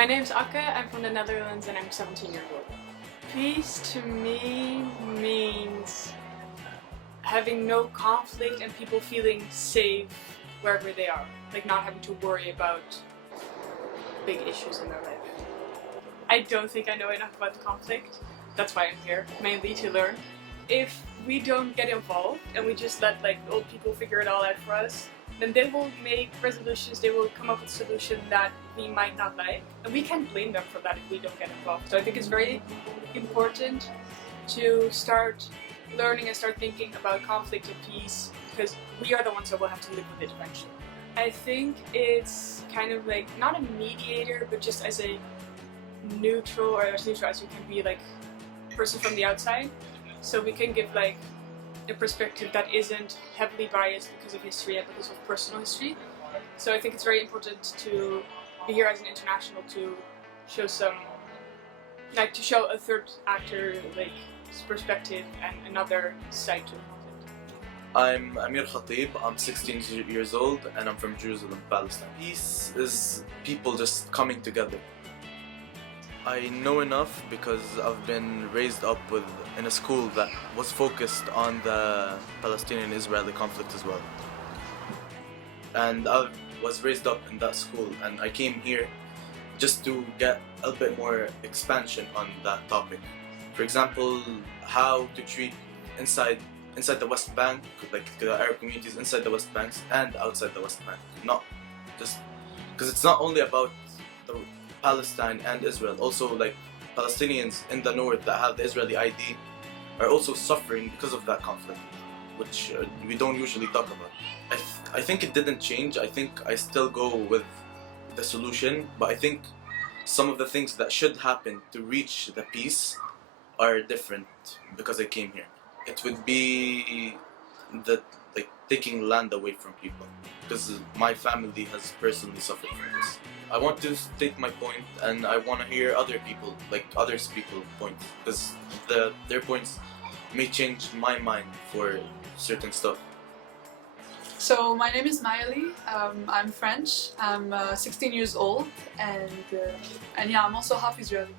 My name's Akke, I'm from the Netherlands and I'm 17 years old. Peace to me means having no conflict and people feeling safe wherever they are. Like not having to worry about big issues in their life. I don't think I know enough about the conflict. That's why I'm here, mainly to learn. If we don't get involved and we just let like old people figure it all out for us, then they will make resolutions, they will come up with solutions that we might not like. And we can't blame them for that if we don't get involved. So I think it's very important to start learning and start thinking about conflict and peace, because we are the ones that will have to live with it eventually. I think it's kind of like, not a mediator, but just as a neutral, or as neutral as you can be, like person from the outside. So we can give like a perspective that isn't heavily biased because of history and because of personal history. So I think it's very important to be here as an international to show some, like to show a third actor like perspective and another side to the conflict. I'm Amir Khatib, I'm 16 years old and I'm from Jerusalem, Palestine. Peace is people just coming together. I know enough because I've been raised up in a school that was focused on the Palestinian-Israeli conflict as well. And I was raised up in that school and I came here just to get a bit more expansion on that topic. For example, how to treat inside the West Bank, like the Arab communities inside the West Bank and outside the West Bank. Not just because it's not only about the Palestine and Israel, also like Palestinians in the north that have the Israeli ID are also suffering because of that conflict, which we don't usually talk about. I think it didn't change. I think I still go with the solution, but I think some of the things that should happen to reach the peace are different because I came here. It would be like taking land away from people, because my family has personally suffered from this. I want to state my point and I want to hear other people, like others people's points, because their points may change my mind for certain stuff. So my name is Mayalie, I'm French, I'm 16 years old and yeah, I'm also half Israeli.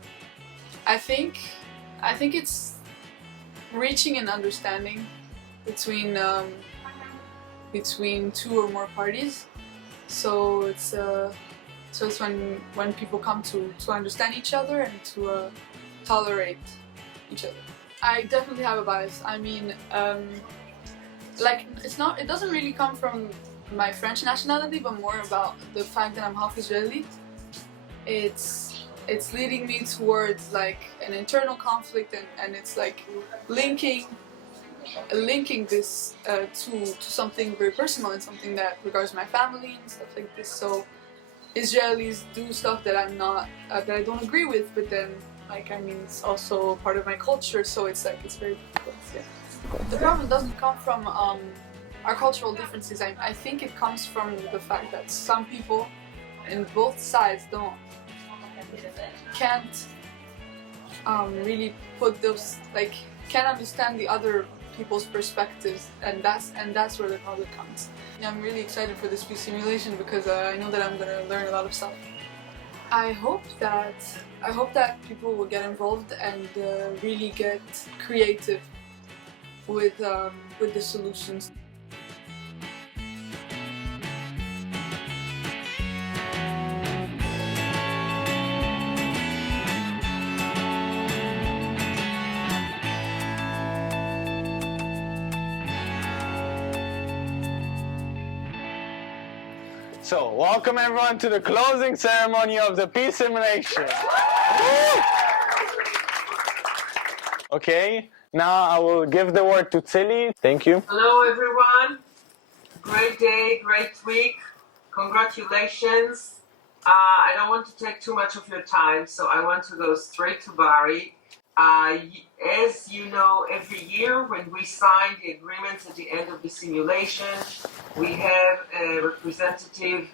I think it's reaching an understanding between two or more parties. So it's when people come to understand each other and to tolerate each other. I definitely have a bias. I mean, like it doesn't really come from my French nationality, but more about the fact that I'm half Israeli. It's leading me towards like an internal conflict, and it's like linking this to something very personal and something that regards my family and stuff like this. So Israelis do stuff that I'm not that I don't agree with, but then like, I mean, it's also part of my culture, so it's like it's very difficult. Yeah. The problem doesn't come from our cultural differences. I think it comes from the fact that some people in both sides can't really put those, like, can't understand the other people's perspectives, and that's where the problem comes. Yeah, I'm really excited for this peace simulation because I know that I'm gonna learn a lot of stuff. I hope that people will get involved and really get creative with the solutions. So, welcome everyone to the closing ceremony of the peace simulation. Okay, now I will give the word to Tilly. Thank you. Hello everyone. Great day, great week. Congratulations. I don't want to take too much of your time, so I want to go straight to Barry. As you know, every year when we sign the agreements at the end of the simulation, we have a representative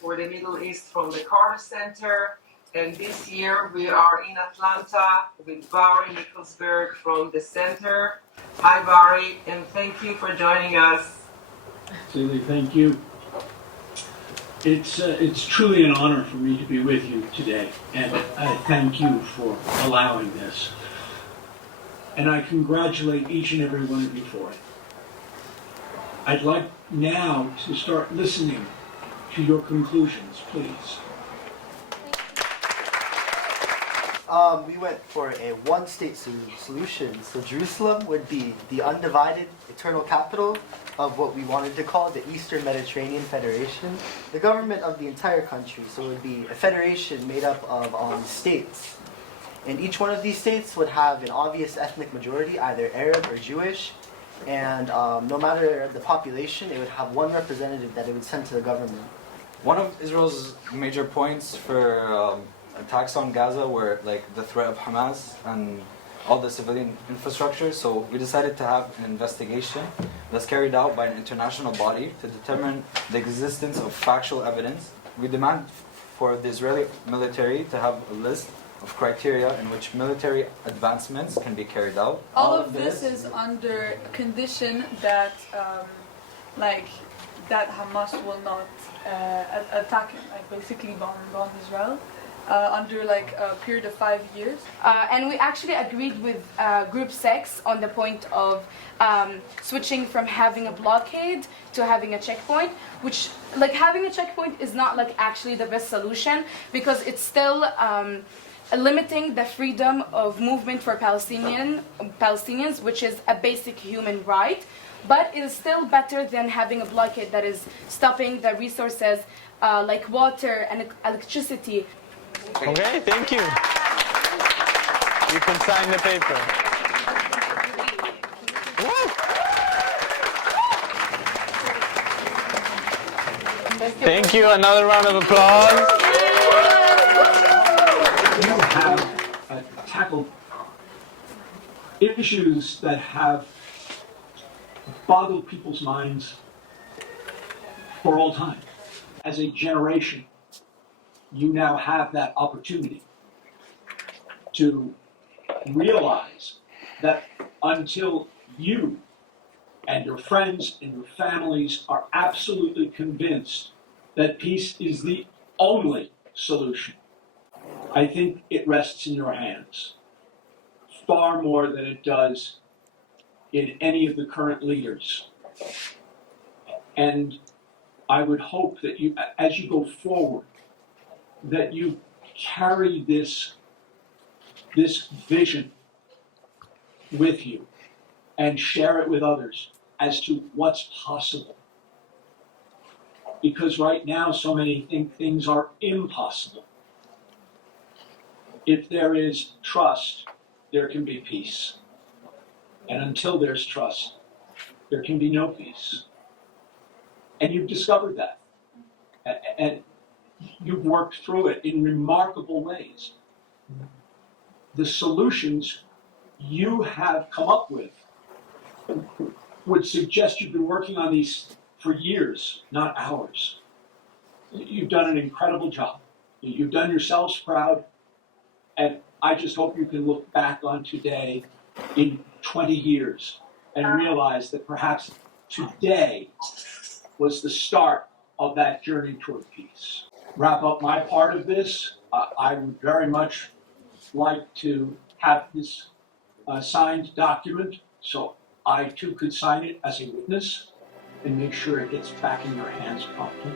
for the Middle East from the Charney Center. And this year we are in Atlanta with Barry Nicholsberg from the center. Hi Barry, and thank you for joining us. Tilly, thank you. It's truly an honor for me to be with you today, and I thank you for allowing this. And I congratulate each and every one of you for it. I'd like now to start listening to your conclusions, please. We went for a one-state solution, so Jerusalem would be the undivided eternal capital of what we wanted to call the Eastern Mediterranean Federation, the government of the entire country. So it would be a federation made up of states. And each one of these states would have an obvious ethnic majority, either Arab or Jewish, and no matter the population, it would have one representative that it would send to the government. One of Israel's major points for attacks on Gaza were like the threat of Hamas and all the civilian infrastructure. So we decided to have an investigation that's carried out by an international body to determine the existence of factual evidence. We demand for the Israeli military to have a list of criteria in which military advancements can be carried out. All of this is under condition that, that Hamas will not attack him, like basically bomb Israel. Under a period of 5 years. And we actually agreed with Group 6 on the point of switching from having a blockade to having a checkpoint, which having a checkpoint is not actually the best solution, because it's still limiting the freedom of movement for Palestinians, which is a basic human right. But it is still better than having a blockade that is stopping the resources like water and electricity. Okay, thank you. You can sign the paper. Thank you. Another round of applause. You have tackled issues that have boggled people's minds for all time. As a generation, you now have that opportunity to realize that until you and your friends and your families are absolutely convinced that peace is the only solution, I think it rests in your hands far more than it does in any of the current leaders. And I would hope that you, as you go forward, that you carry this vision with you and share it with others as to what's possible. Because right now so many think things are impossible. If there is trust, there can be peace. And until there's trust, there can be no peace. And you've discovered that. And you've worked through it in remarkable ways. The solutions you have come up with would suggest you've been working on these for years, not hours. You've done an incredible job. You've done yourselves proud, and I just hope you can look back on today in 20 years and realize that perhaps today was the start of that journey toward peace. Wrap up my part of this. I would very much like to have this signed document so I too could sign it as a witness and make sure it gets back in your hands promptly.